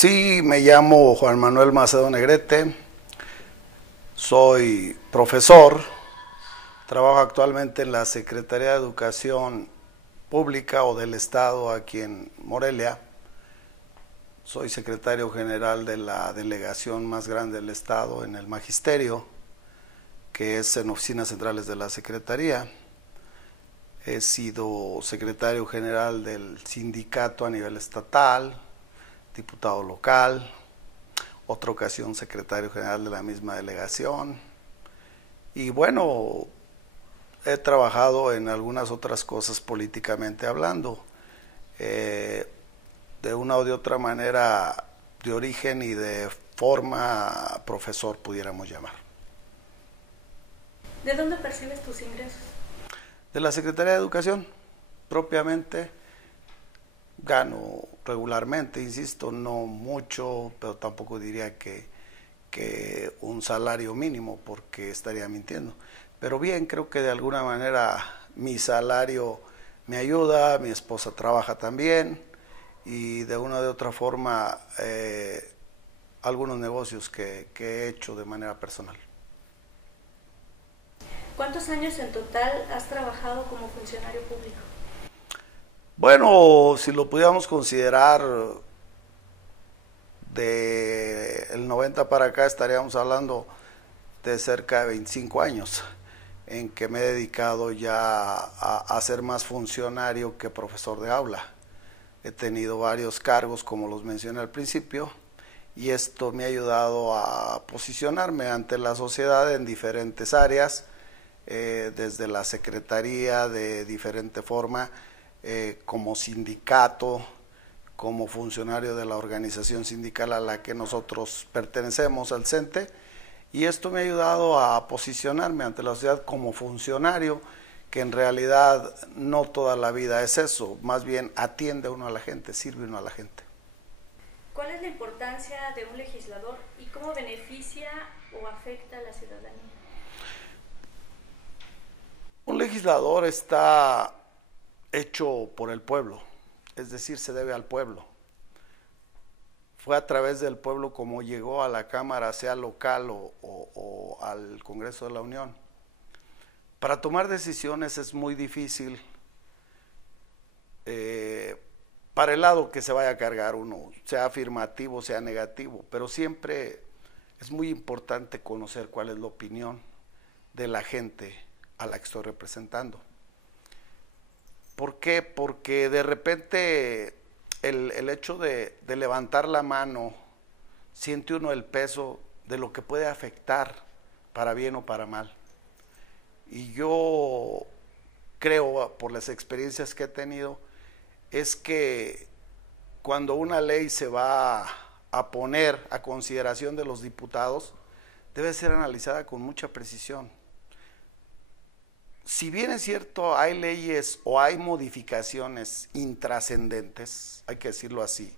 Sí, me llamo Juan Manuel Macedo Negrete, soy profesor, trabajo actualmente en la Secretaría de Educación Pública o del Estado aquí en Morelia. Soy secretario general de la delegación más grande del Estado en el Magisterio, que es en oficinas centrales de la Secretaría. He sido secretario general del sindicato a nivel estatal, diputado local, otra ocasión secretario general de la misma delegación. Y bueno, he trabajado en algunas otras cosas políticamente hablando, de una o de otra manera, de origen y de forma profesor pudiéramos llamar. ¿De dónde percibes tus ingresos? De la Secretaría de Educación, propiamente. Gano regularmente, insisto, no mucho, pero tampoco diría que un salario mínimo, porque estaría mintiendo. Pero bien, creo que de alguna manera mi salario me ayuda, mi esposa trabaja también, y de una o de otra forma algunos negocios que he hecho de manera personal. ¿Cuántos años en total has trabajado como funcionario público? Bueno, si lo pudiéramos considerar del 90 para acá, estaríamos hablando de cerca de 25 años en que me he dedicado ya a ser más funcionario que profesor de aula. He tenido varios cargos, como los mencioné al principio, y esto me ha ayudado a posicionarme ante la sociedad en diferentes áreas, desde la secretaría de diferente forma, como sindicato, como funcionario de la organización sindical a la que nosotros pertenecemos, al CENTE, y esto me ha ayudado a posicionarme ante la sociedad como funcionario, que en realidad no toda la vida es eso, más bien atiende uno a la gente, sirve uno a la gente. ¿Cuál es la importancia de un legislador y cómo beneficia o afecta a la ciudadanía? Un legislador está hecho por el pueblo, es decir, se debe al pueblo. Fue a través del pueblo como llegó a la Cámara, sea local o al Congreso de la Unión. Para tomar decisiones es muy difícil, para el lado que se vaya a cargar uno, sea afirmativo, sea negativo, pero siempre es muy importante conocer cuál es la opinión de la gente a la que estoy representando. ¿Por qué? Porque de repente el hecho de levantar la mano, siente uno el peso de lo que puede afectar para bien o para mal. Y yo creo, por las experiencias que he tenido, es que cuando una ley se va a poner a consideración de los diputados, debe ser analizada con mucha precisión. Si bien es cierto, hay leyes o hay modificaciones intrascendentes, hay que decirlo así,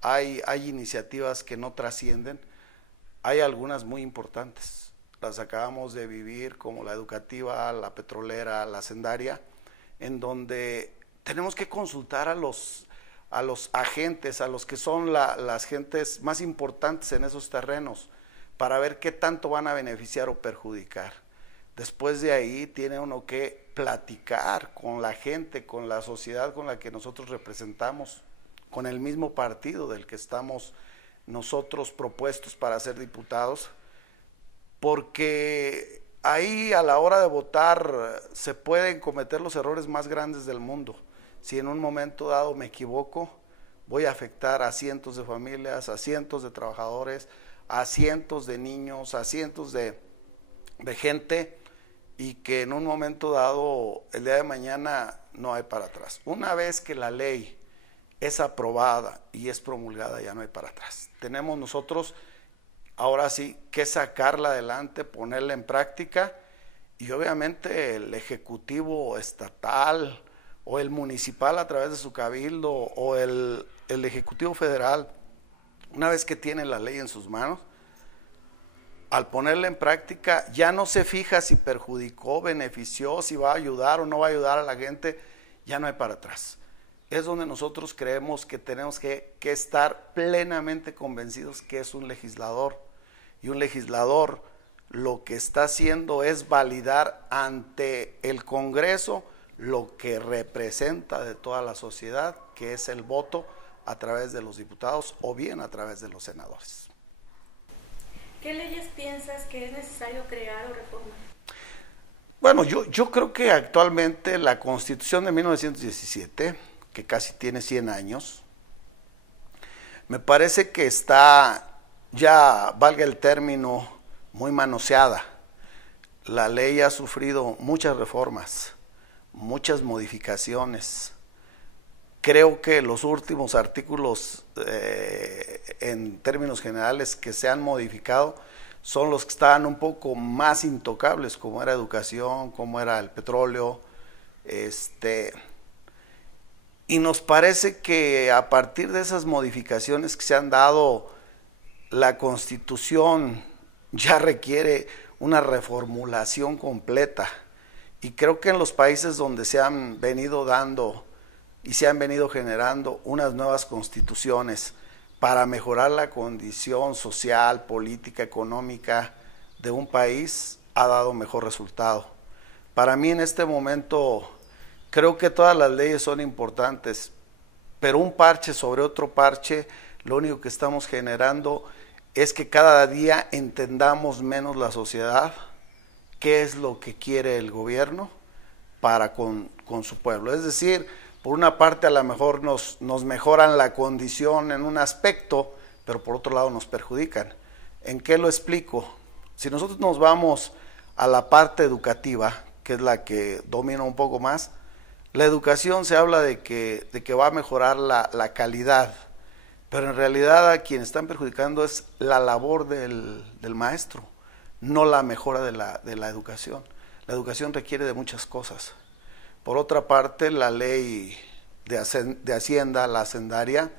hay iniciativas que no trascienden, hay algunas muy importantes. Las acabamos de vivir, como la educativa, la petrolera, la hacendaria, en donde tenemos que consultar a los agentes, a los que son las gentes más importantes en esos terrenos, para ver qué tanto van a beneficiar o perjudicar. Después de ahí tiene uno que platicar con la gente, con la sociedad con la que nosotros representamos, con el mismo partido del que estamos nosotros propuestos para ser diputados, porque ahí a la hora de votar se pueden cometer los errores más grandes del mundo. Si en un momento dado me equivoco, voy a afectar a cientos de familias, a cientos de trabajadores, a cientos de niños, a cientos de gente, y que en un momento dado, el día de mañana, no hay para atrás. Una vez que la ley es aprobada y es promulgada, ya no hay para atrás. Tenemos nosotros ahora sí que sacarla adelante, ponerla en práctica, y obviamente el ejecutivo estatal o el municipal a través de su cabildo o el ejecutivo federal, una vez que tiene la ley en sus manos, al ponerla en práctica ya no se fija si perjudicó, benefició, si va a ayudar o no va a ayudar a la gente, ya no hay para atrás. es donde nosotros creemos que tenemos que estar plenamente convencidos que es un legislador. Y un legislador lo que está haciendo es validar ante el Congreso lo que representa de toda la sociedad, que es el voto a través de los diputados o bien a través de los senadores. ¿Qué leyes piensas que es necesario crear o reformar? Bueno, yo creo que actualmente la Constitución de 1917, que casi tiene 100 años, me parece que está, ya valga el término, muy manoseada. La ley ha sufrido muchas reformas, muchas modificaciones. Creo que los últimos artículos, en términos generales, que se han modificado, son los que estaban un poco más intocables, como era educación, como era el petróleo, y nos parece que a partir de esas modificaciones que se han dado, la Constitución ya requiere una reformulación completa. Y creo que en los países donde se han venido dando y se han venido generando unas nuevas constituciones para mejorar la condición social, política, económica de un país, ha dado mejor resultado. Para mí en este momento creo que todas las leyes son importantes, pero un parche sobre otro parche, lo único que estamos generando es que cada día entendamos menos la sociedad, qué es lo que quiere el gobierno para con su pueblo. Es decir, por una parte a lo mejor nos mejoran la condición en un aspecto, pero por otro lado nos perjudican. ¿En qué lo explico? Si nosotros nos vamos a la parte educativa, que es la que domina un poco más, la educación se habla de que va a mejorar la calidad, pero en realidad a quien están perjudicando es la labor del maestro, no la mejora de la educación. La educación requiere de muchas cosas. Por otra parte, la ley de Hacienda, la hacendaria,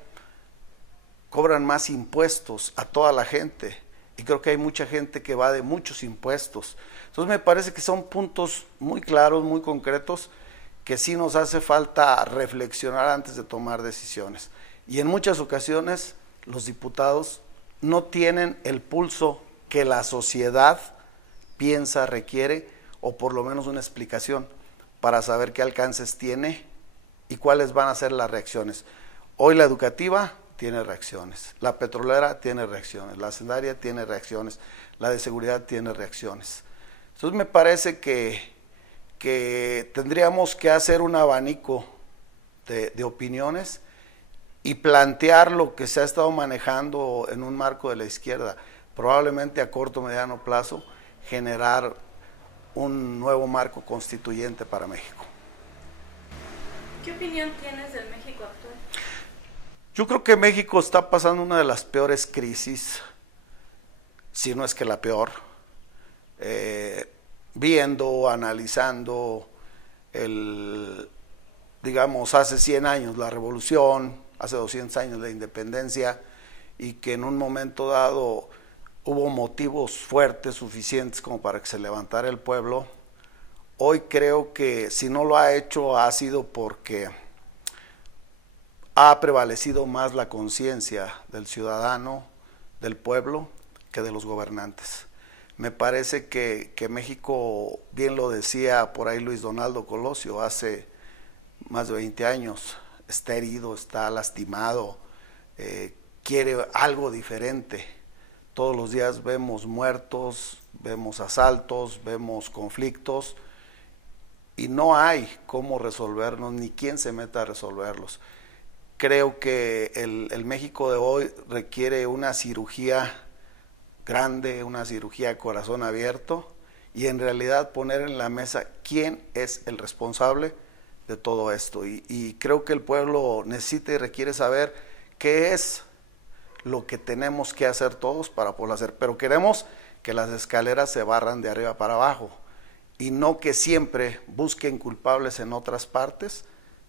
cobran más impuestos a toda la gente, y creo que hay mucha gente que va de muchos impuestos. Entonces me parece que son puntos muy claros, muy concretos, que sí nos hace falta reflexionar antes de tomar decisiones. Y en muchas ocasiones los diputados no tienen el pulso que la sociedad piensa, requiere, o por lo menos una explicación para saber qué alcances tiene y cuáles van a ser las reacciones. Hoy la educativa tiene reacciones, la petrolera tiene reacciones, la hacendaria tiene reacciones, la de seguridad tiene reacciones. Entonces me parece que tendríamos que hacer un abanico de opiniones y plantear lo que se ha estado manejando en un marco de la izquierda, probablemente a corto o mediano plazo, generar un nuevo marco constituyente para México. ¿Qué opinión tienes del México actual? Yo creo que México está pasando una de las peores crisis, si no es que la peor, viendo, analizando digamos, hace 100 años la revolución, hace 200 años la independencia, y que en un momento dado hubo motivos fuertes, suficientes como para que se levantara el pueblo. Hoy creo que si no lo ha hecho ha sido porque ha prevalecido más la conciencia del ciudadano, del pueblo, que de los gobernantes. Me parece que México, bien lo decía por ahí Luis Donaldo Colosio hace más de 20 años, está herido, está lastimado, quiere algo diferente. Todos los días vemos muertos, vemos asaltos, vemos conflictos, y no hay cómo resolverlos, ni quién se meta a resolverlos. Creo que el México de hoy requiere una cirugía grande, una cirugía de corazón abierto, y en realidad poner en la mesa quién es el responsable de todo esto. Y creo que el pueblo necesita y requiere saber qué es lo que tenemos que hacer todos para poderlo hacer. Pero queremos que las escaleras se barran de arriba para abajo, y no que siempre busquen culpables en otras partes,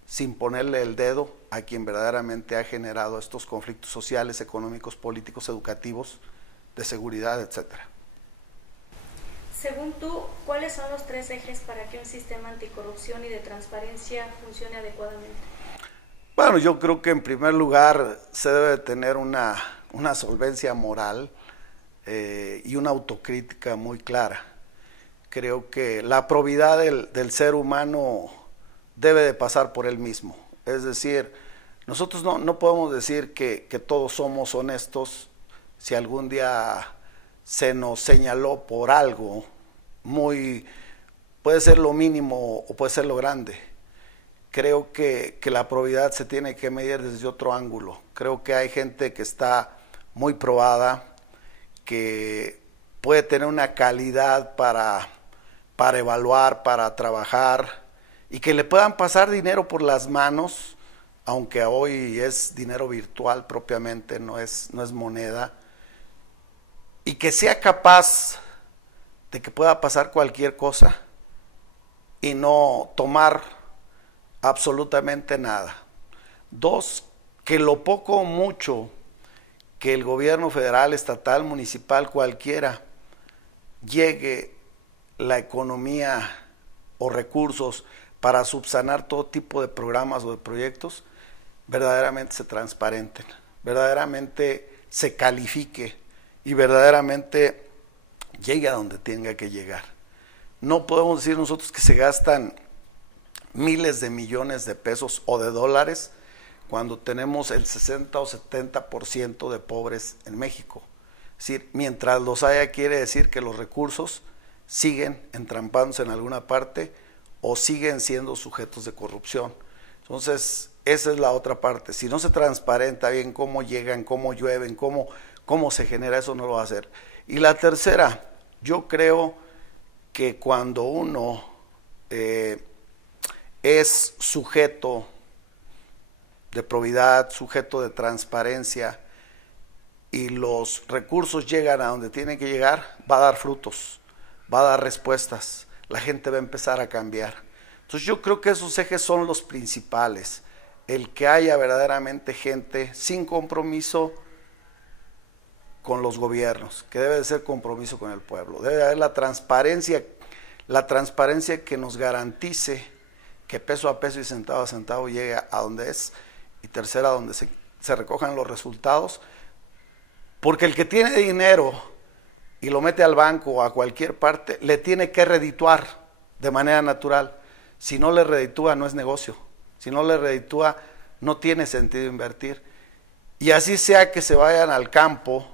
sin ponerle el dedo a quien verdaderamente ha generado estos conflictos sociales, económicos, políticos, educativos, de seguridad, etcétera. Según tú, ¿cuáles son los 3 ejes para que un sistema anticorrupción y de transparencia funcione adecuadamente? Bueno, yo creo que en primer lugar se debe tener una solvencia moral y una autocrítica muy clara. Creo que la probidad del ser humano debe de pasar por él mismo. Es decir, nosotros no podemos decir que todos somos honestos si algún día se nos señaló por algo puede ser lo mínimo o puede ser lo grande. Creo que la probidad se tiene que medir desde otro ángulo. Creo que hay gente que está muy probada, que puede tener una calidad para evaluar, para trabajar, y que le puedan pasar dinero por las manos, aunque hoy es dinero virtual propiamente, no es moneda, y que sea capaz de que pueda pasar cualquier cosa y no tomar absolutamente nada. Dos, que lo poco o mucho que el gobierno federal, estatal, municipal, cualquiera, llegue la economía o recursos para subsanar todo tipo de programas o de proyectos, verdaderamente se transparenten, verdaderamente se califique y verdaderamente llegue a donde tenga que llegar. No podemos decir nosotros que se gastan miles de millones de pesos o de dólares cuando tenemos el 60 o 70% de pobres en México. Es decir, mientras los haya, quiere decir que los recursos siguen entrampándose en alguna parte o siguen siendo sujetos de corrupción. Entonces, esa es la otra parte. Si no se transparenta bien cómo llegan, cómo llueven, cómo se genera, eso no lo va a hacer. Y la tercera, yo creo que cuando uno es sujeto de probidad, sujeto de transparencia, y los recursos llegan a donde tienen que llegar, va a dar frutos, va a dar respuestas, la gente va a empezar a cambiar. Entonces yo creo que esos ejes son los principales, el que haya verdaderamente gente sin compromiso con los gobiernos, que debe de ser compromiso con el pueblo, debe de haber la transparencia que nos garantice que peso a peso y centavo a centavo llegue a donde es, y tercera, donde se recojan los resultados, porque el que tiene dinero y lo mete al banco o a cualquier parte, le tiene que redituar de manera natural. Si no le reditúa, no es negocio. Si no le reditúa, no tiene sentido invertir. Y así sea que se vayan al campo,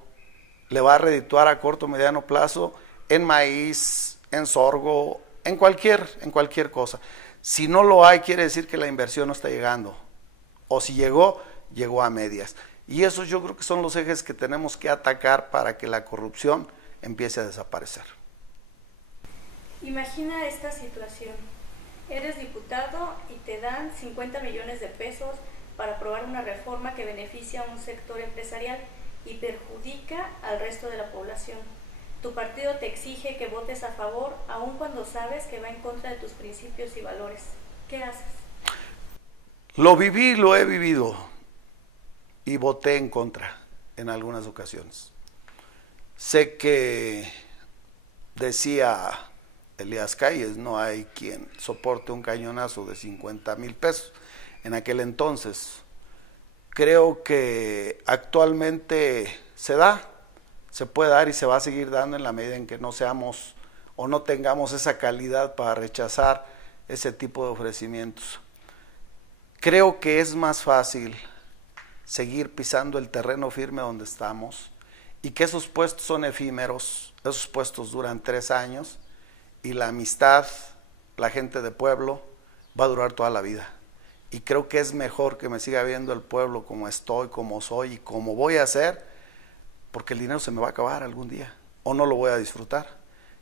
le va a redituar a corto o mediano plazo en maíz, en sorgo, en cualquier cosa. Si no lo hay, quiere decir que la inversión no está llegando. O si llegó a medias. Y esos yo creo que son los ejes que tenemos que atacar para que la corrupción empiece a desaparecer. Imagina esta situación. Eres diputado y te dan 50 millones de pesos para aprobar una reforma que beneficia a un sector empresarial y perjudica al resto de la población. Tu partido te exige que votes a favor, aun cuando sabes que va en contra de tus principios y valores. ¿Qué haces? Lo viví, lo he vivido y voté en contra en algunas ocasiones. Sé que decía Elías Calles, no hay quien soporte un cañonazo de 50,000 pesos en aquel entonces. Creo que actualmente se puede dar y se va a seguir dando en la medida en que no seamos o no tengamos esa calidad para rechazar ese tipo de ofrecimientos. Creo que es más fácil seguir pisando el terreno firme donde estamos y que esos puestos son efímeros, esos puestos duran 3 años y la amistad, la gente de pueblo va a durar toda la vida. Y creo que es mejor que me siga viendo el pueblo como estoy, como soy y como voy a ser, porque el dinero se me va a acabar algún día o no lo voy a disfrutar.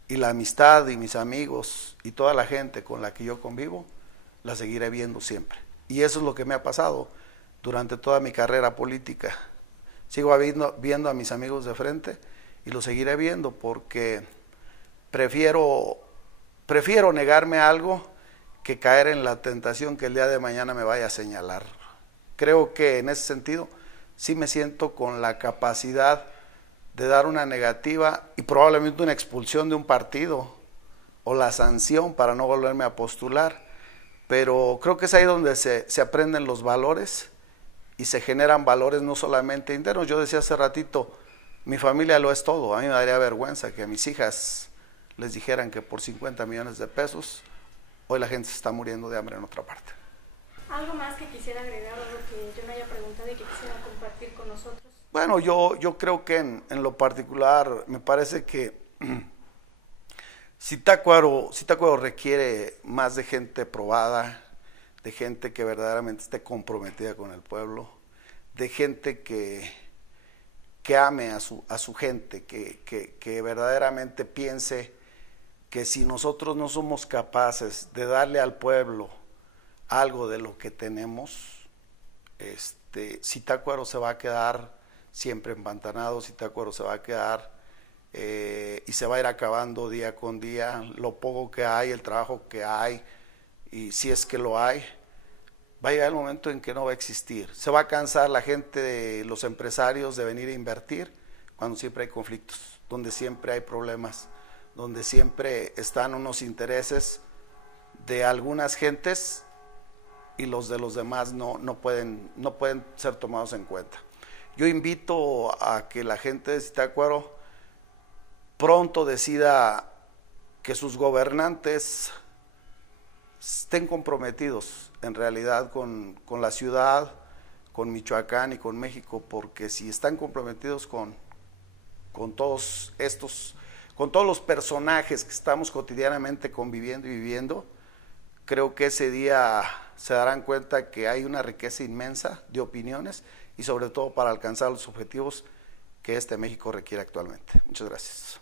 Y la amistad y mis amigos y toda la gente con la que yo convivo, la seguiré viendo siempre. Y eso es lo que me ha pasado durante toda mi carrera política. Sigo viendo a mis amigos de frente y los seguiré viendo porque prefiero negarme a algo que caer en la tentación que el día de mañana me vaya a señalar. Creo que en ese sentido sí me siento con la capacidad de dar una negativa y probablemente una expulsión de un partido o la sanción para no volverme a postular, pero creo que es ahí donde se aprenden los valores y se generan valores no solamente internos. Yo decía hace ratito, mi familia lo es todo. A mí me daría vergüenza que a mis hijas les dijeran que por 50 millones de pesos hoy la gente se está muriendo de hambre en otra parte. ¿Algo más que quisiera agregar, algo que yo no haya preguntado y que quisiera compartir con nosotros? Bueno, yo creo que en lo particular me parece que Zitácuaro requiere más de gente probada, de gente que verdaderamente esté comprometida con el pueblo, de gente que ame a su gente, que verdaderamente piense que si nosotros no somos capaces de darle al pueblo algo de lo que tenemos, Zitácuaro se va a quedar siempre empantanado, Zitácuaro se va a quedar y se va a ir acabando día con día. Lo poco que hay, el trabajo que hay, y si es que lo hay, va a llegar el momento en que no va a existir. Se va a cansar la gente, los empresarios, de venir a invertir cuando siempre hay conflictos, donde siempre hay problemas, donde siempre están unos intereses de algunas gentes y los de los demás no pueden ser tomados en cuenta. Yo invito a que la gente de Zitácuaro pronto decida que sus gobernantes estén comprometidos en realidad con la ciudad, con Michoacán y con México, porque si están comprometidos con todos los personajes que estamos cotidianamente conviviendo y viviendo, creo que ese día se darán cuenta que hay una riqueza inmensa de opiniones y sobre todo para alcanzar los objetivos que este México requiere actualmente. Muchas gracias.